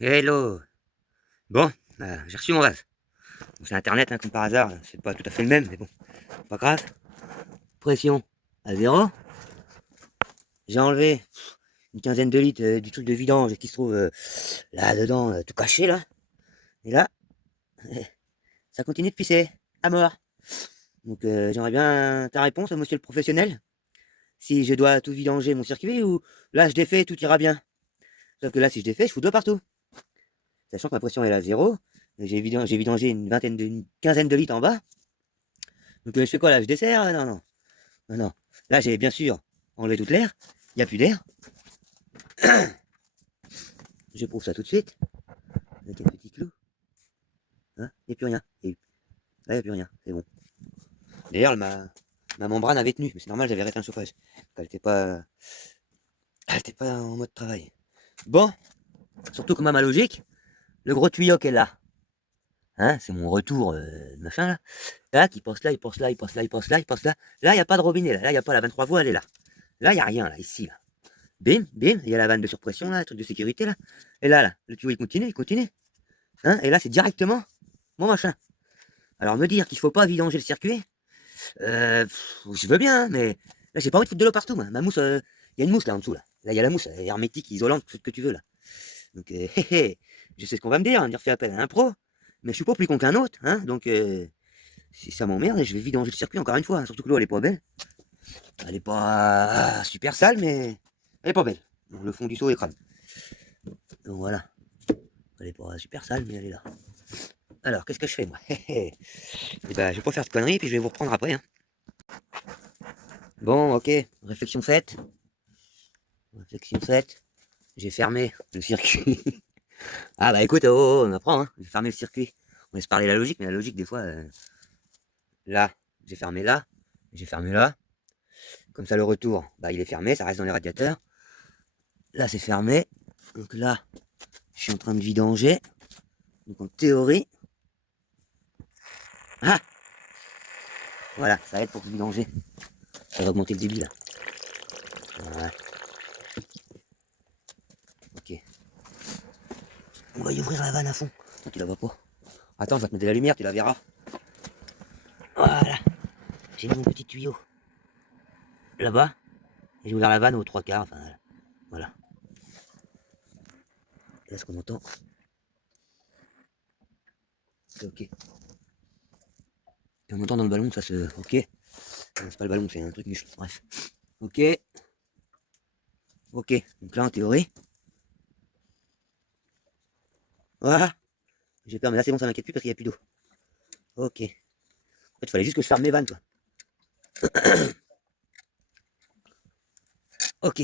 Hello. Bon, j'ai reçu mon vase. Bon, c'est internet, hein, comme par hasard, c'est pas tout à fait le même, mais bon, pas grave. Pression à zéro. J'ai enlevé une quinzaine de litres du truc de vidange qui se trouve là-dedans, tout caché là. Et là, ça continue de pisser, à mort. Donc j'aimerais bien ta réponse, monsieur le professionnel. Si je dois tout vidanger mon circuit ou là je défais, tout ira bien. Sauf que là, si je défais, je fous de l'eau partout. Sachant que ma pression est à zéro. J'ai vidangé une quinzaine de litres en bas. Donc je fais quoi là? Je desserre? Non, non. Non, non. Là, j'ai bien sûr enlevé toute l'air. Il n'y a plus d'air. Je prouve ça tout de suite. Avec un petit clou. Hein, il n'y a plus rien. Et là, il n'y a plus rien. C'est bon. D'ailleurs, ma membrane avait tenu. Mais c'est normal, j'avais arrêté un chauffage. Elle était pas en mode travail. Bon. Surtout que ma logique, le gros tuyau qui est là. Hein, c'est mon retour, machin là. Là, qui passe là, il passe là, il passe là, il passe là, il passe là. Là, il n'y a pas de robinet. Là, il n'y a pas la 23 voies, elle est là. Là, il n'y a rien, là, ici, là. Bim, bim, il y a la vanne de surpression, là, le truc de sécurité, là. Et là, le tuyau, il continue, il continue. Hein, et là, c'est directement mon machin. Alors, me dire qu'il faut pas vidanger le circuit, je veux bien, hein, mais là, j'ai pas envie de foutre de l'eau partout, moi. Ma mousse, il y a une mousse, là, en dessous, là. Là, il y a la mousse, hermétique, isolante, tout ce que tu veux, là. Donc, je sais ce qu'on va me dire fais appel à un pro, mais je suis pas plus con qu'un autre, hein, donc, si ça m'emmerde, je vais vidanger le circuit encore une fois, hein, surtout que l'eau, elle est pas belle. Elle est pas super sale, mais elle est pas belle. Bon, le fond du seau est crade. Donc voilà. Elle est pas super sale, mais elle est là. Alors, qu'est-ce que je fais, moi? Et ben, je vais pas faire de conneries, puis je vais vous reprendre après. Hein. Bon, ok. Réflexion faite. Réflexion faite. J'ai fermé le circuit. Ah bah écoute, oh, on apprend, hein. J'ai fermé le circuit. On laisse parler la logique, mais la logique, des fois... là, j'ai fermé là. J'ai fermé là. Comme ça, le retour, bah, il est fermé, ça reste dans les radiateurs. Là, c'est fermé. Donc là, je suis en train de vidanger. Donc en théorie... Ah, voilà, ça aide pour se vidanger. Ça va augmenter le débit, là. Voilà. Ok. On va y ouvrir la vanne à fond. Non, tu la vois pas. Attends, je vais te mettre de la lumière, tu la verras. Voilà. J'ai mis mon petit tuyau là-bas. Et j'ai ouvert la vanne aux trois quarts. Enfin, voilà. Et là, ce qu'on entend, c'est ok. Et on entend dans le ballon, ça se... Ok. Non, c'est pas le ballon, c'est un truc muscle. Bref. Ok. Ok. Donc là, en théorie... Voilà. J'ai peur, mais là, c'est bon, ça m'inquiète plus parce qu'il n'y a plus d'eau. Ok. En fait, il fallait juste que je ferme mes vannes, quoi. Ok.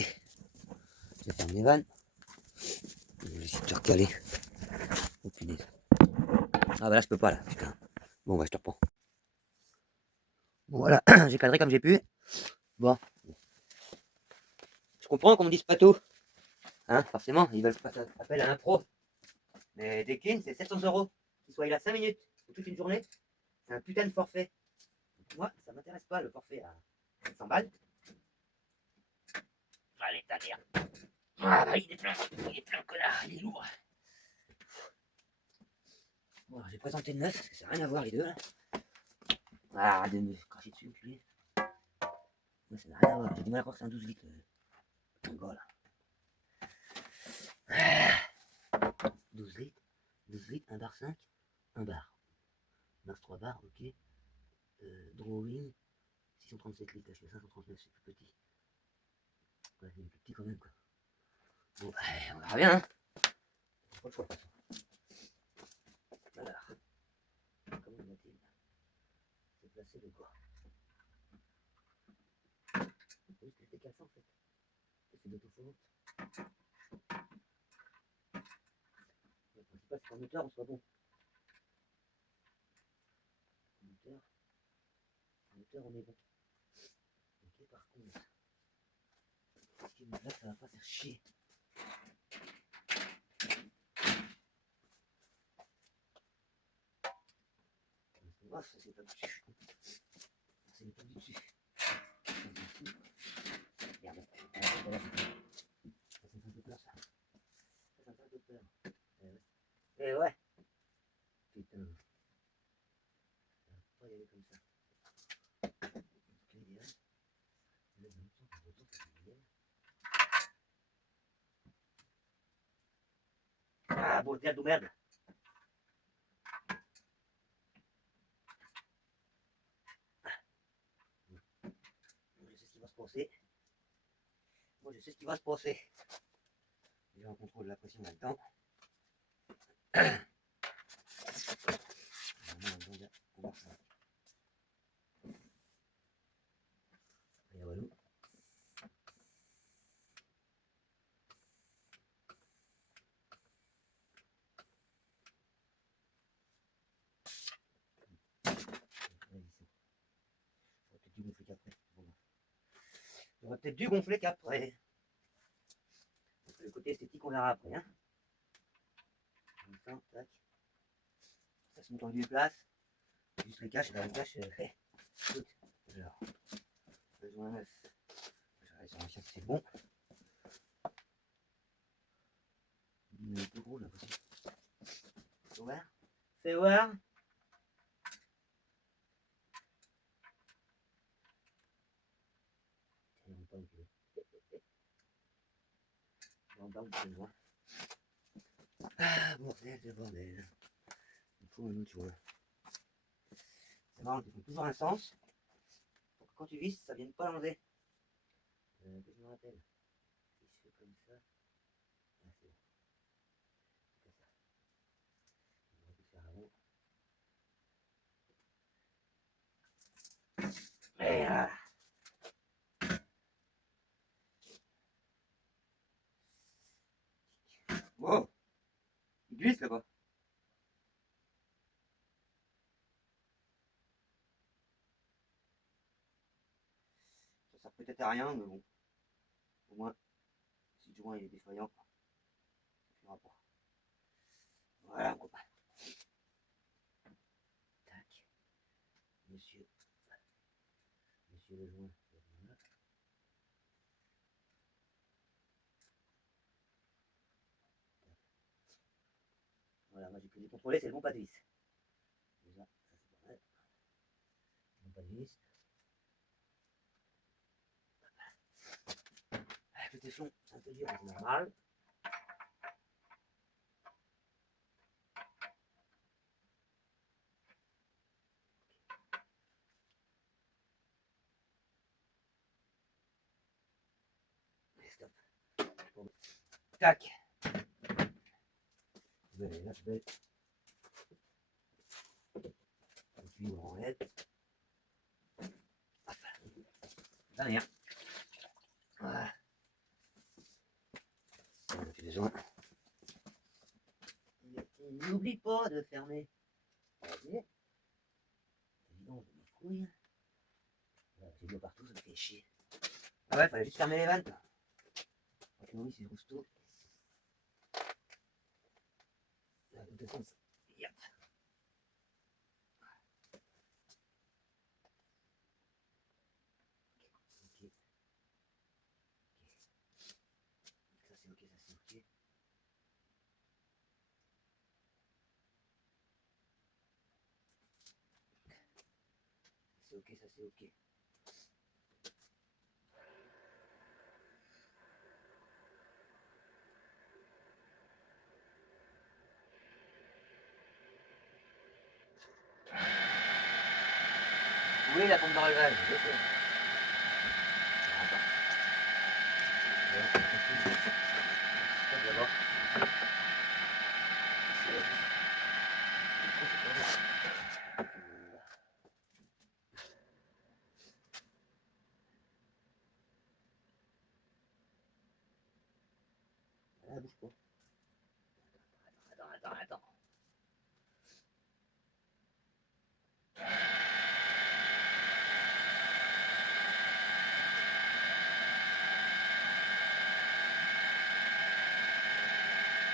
Je ferme mes vannes. Je vais essayer de te recaler. Oh punaise. Ah bah là, je peux pas, là. Putain. Bon, bah, je te reprends. Bon, voilà. J'ai cadré comme j'ai pu. Bon. Je comprends qu'on me dise pas tout. Hein, forcément, ils veulent pas faire appel à un pro. Mais des kins, c'est 700 €. Qu'il soit là 5 minutes ou toute une journée, c'est un putain de forfait. Moi, ça m'intéresse pas le forfait à 700 balles. Allez, ta merde. Ah, il est plein, connard, il est lourd. Bon, j'ai présenté le neuf, parce que ça n'a rien à voir les deux là. Ah, de me cracher dessus, enculé. Ouais, ça n'a rien à voir, j'ai du mal à croire que c'est un 12 litres. Voilà. 12 litres, 12 litres, 1 bar 5, 1 bar. Max 3 bars, ok. Drawing, 637 litres, je fais 539, c'est plus petit. Ouais, il est plus petit quand même, quoi. Bon, on verra bien, hein. Pas le choix. Alors, comment va-t-il se placer le quoi? Oui, c'était 400 en fait. C'est d'autofonte. Le principal, c'est qu'en moteur, on soit bon. En moteur, on est bon. Ok, par contre, là, ça va pas faire chier. Ah, ça c'est pas dessus. C'est pas dessus. Merde. Ça me fait un peu peur, ça. Ça me fait un peu peur. Eh ouais. Putain. On va pas y aller comme ça. Ah, bon, de merde. Je sais ce qui va se passer. Moi, je sais ce qui va se passer. Déjà, on contrôle la pression là-dedans. On va faire. Et voilà. J'aurais peut-être dû gonfler qu'après. Le côté esthétique, on verra après. Hein. Comme ça, tac. Ça se monte en deux places. Juste les caches, et dans les caches, écoute, genre, besoin neuf. J'arrête sur l'ancien, c'est bon. Il est plus gros là aussi. C'est ouvert. C'est ouvert. Ah, bordel de bordel. Il faut un autre joint. C'est marrant, ils font toujours un sens. Pour que quand tu visses, ça ne vienne pas l'enlever. Que je me rappelle. Si je fais comme ça. Ah, c'est bon. C'est ça. On aurait pu faire avant. Et là. Wow. Il glisse là-bas. Ça sert peut-être à rien, mais bon. Au moins, si le joint il est défaillant, ça suffira pas. Voilà, mon copain. Tac. Monsieur. Monsieur le joint. Voilà, moi j'ai pu les contrôler, c'est le bon pas de vis. Déjà, ça c'est pas mal. Bon pas de vis. Le téflon, c'est un peu dur, c'est normal. Et stop. Bon. Tac. Là, je vais. Et puis on enlève. Là, rien. Voilà. On a fait des joints. N'oublie pas de fermer. C'est évident, je me couille. C'est de l'eau partout, ça me fait chier. Ah ouais, fallait juste fermer les vannes. Oui, c'est costaud. Là, de toute façon, yep. Ok. Ça c'est ok, ça c'est ok. C'est ok, ça c'est ok. Oui, la pompe de réglage, je sais. D'abord. Ah, bouge pas. Attends.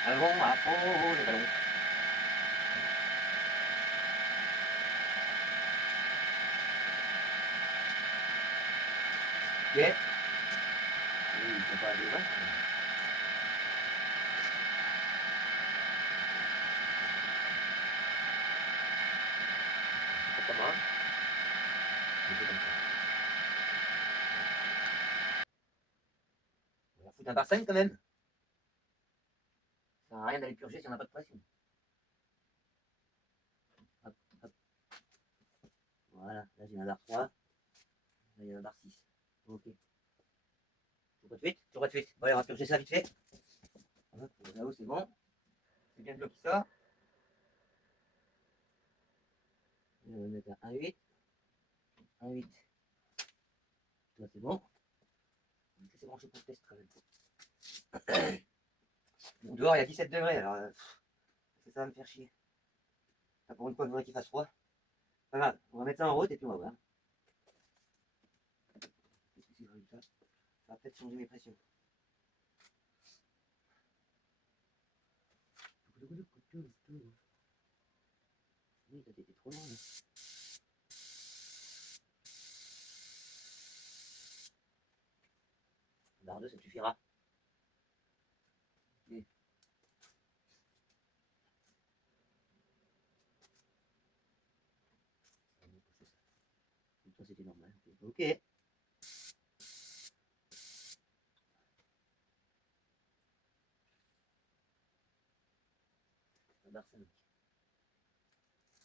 Allons à fond les ballons. Ok. Oui, ils sont pas à deux. pas moi. Je fais comme ça. On va foutre un barsane quand même. Ça sert à rien d'aller purger si on n'a pas de pression. Hop, hop. Voilà, là j'ai un bar 3. Là il y a un bar 6. Ok. Tu vois de suite. Bon, allez, on va purger ça vite fait. Hop, là-haut c'est bon. C'est bien de l'eau qui sort. On va mettre un 1,8. 1,8. Là c'est bon. C'est branché pour le test quand même. Bon, dehors il y a 17 degrés alors ça va me faire chier. Là, pour une fois, il faudrait qu'il fasse froid. Pas grave, on va mettre ça en route et puis on va voir. Ça va peut-être changer mes pressions. Oui, t'as été trop loin là. Barre 2, ça suffira. Okay. Ça c'était normal. Ok. Barre 5.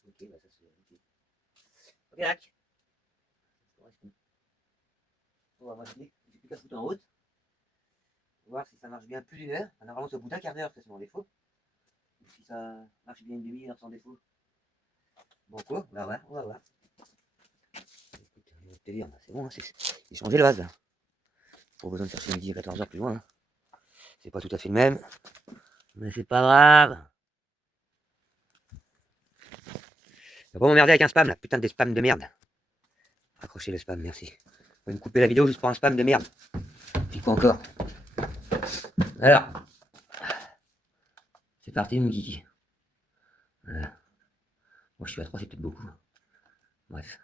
Ok, bah ça c'est ok. Ok, lac. Ça correspond. On va voir si j'ai plus qu'à foutre en route. On va voir si ça marche bien plus d'une heure. Normalement c'est au bout d'un quart d'heure que c'est mon défaut. Si ça marche bien une demi-heure sans défaut. Bon quoi, on va voir, on va voir. Écoute, délire, c'est bon, hein, j'ai changé le vase là. Pas besoin de chercher midi à 14h plus loin. Hein. C'est pas tout à fait le même. Mais c'est pas grave. Va pas m'emmerder avec un spam là, putain de spam de merde. Accrochez le spam, merci. On va me couper la vidéo juste pour un spam de merde. Puis quoi encore? Alors. C'est parti mon kiki. Voilà. Moi je suis à 3, c'est peut-être beaucoup. Bref.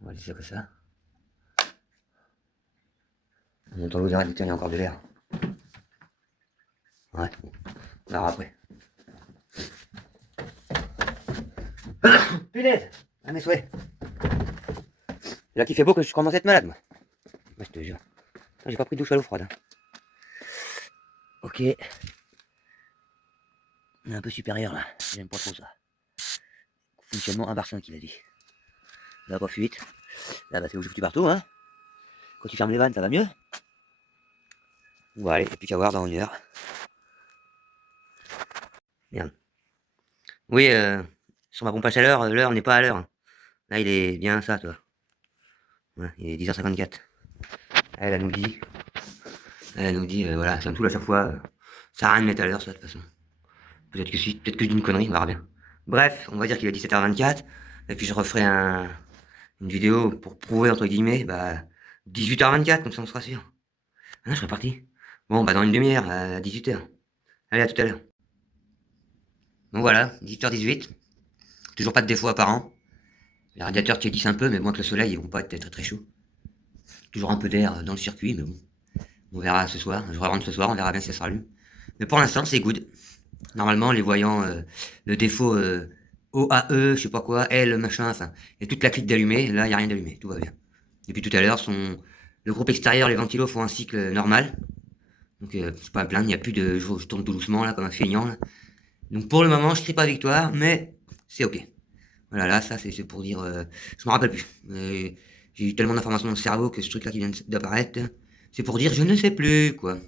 On va laisser ça comme ça. On monte en l'eau direct, il y a encore de l'air. Ouais, on verra après. Punaise! À mes souhaits. Là qu'il fait beau que je commence à être malade, moi. Moi, je te jure. J'ai pas pris de douche à l'eau froide. Hein. Ok. On est un peu supérieur là. J'aime pas trop ça. Fonctionnement 1 bar 5, il a dit. Là, pas fuite. Là, bah, c'est où je fous partout, hein. Quand tu fermes les vannes, ça va mieux. Bon, allez, il n'y a plus qu'à voir dans une heure. Merde. Oui, sur ma pompe à chaleur, l'heure n'est pas à l'heure. Là, il est bien ça, toi. Ouais, il est 10h54. Elle nous dit, voilà, c'est un tout à chaque fois. Ça sert à rien de mettre à l'heure, ça, de toute façon. Peut-être que si, peut-être que je dis une connerie, on verra bien. Bref, on va dire qu'il est 17h24. Et puis je referai une vidéo pour prouver, entre guillemets, bah, 18h24, comme ça on sera sûr. Ah non, je serai parti. Bon, bah, dans une demi-heure, à 18h. Allez, à tout à l'heure. Donc voilà, 18h18. Toujours pas de défaut apparent. Les radiateurs tiédissent un peu, mais bon, avec le soleil, ils vont pas être très très chauds. Toujours un peu d'air dans le circuit, mais bon. On verra ce soir. Je rentre ce soir, on verra bien si ça se rallume. Mais pour l'instant, c'est good. Normalement, les voyants, le défaut OAE, je sais pas quoi, L, machin, enfin, et toute la clique d'allumé, là, il n'y a rien d'allumé, tout va bien. Depuis tout à l'heure, le groupe extérieur, les ventilos font un cycle normal. Donc, je pas à me plaindre, il n'y a plus de. Je tourne tout doucement, là, comme un feignant. Là. Donc, pour le moment, je crie pas victoire, mais c'est ok. Voilà, là, ça, c'est pour dire. Je me rappelle plus. J'ai eu tellement d'informations dans le cerveau que ce truc-là qui vient d'apparaître, c'est pour dire je ne sais plus, quoi.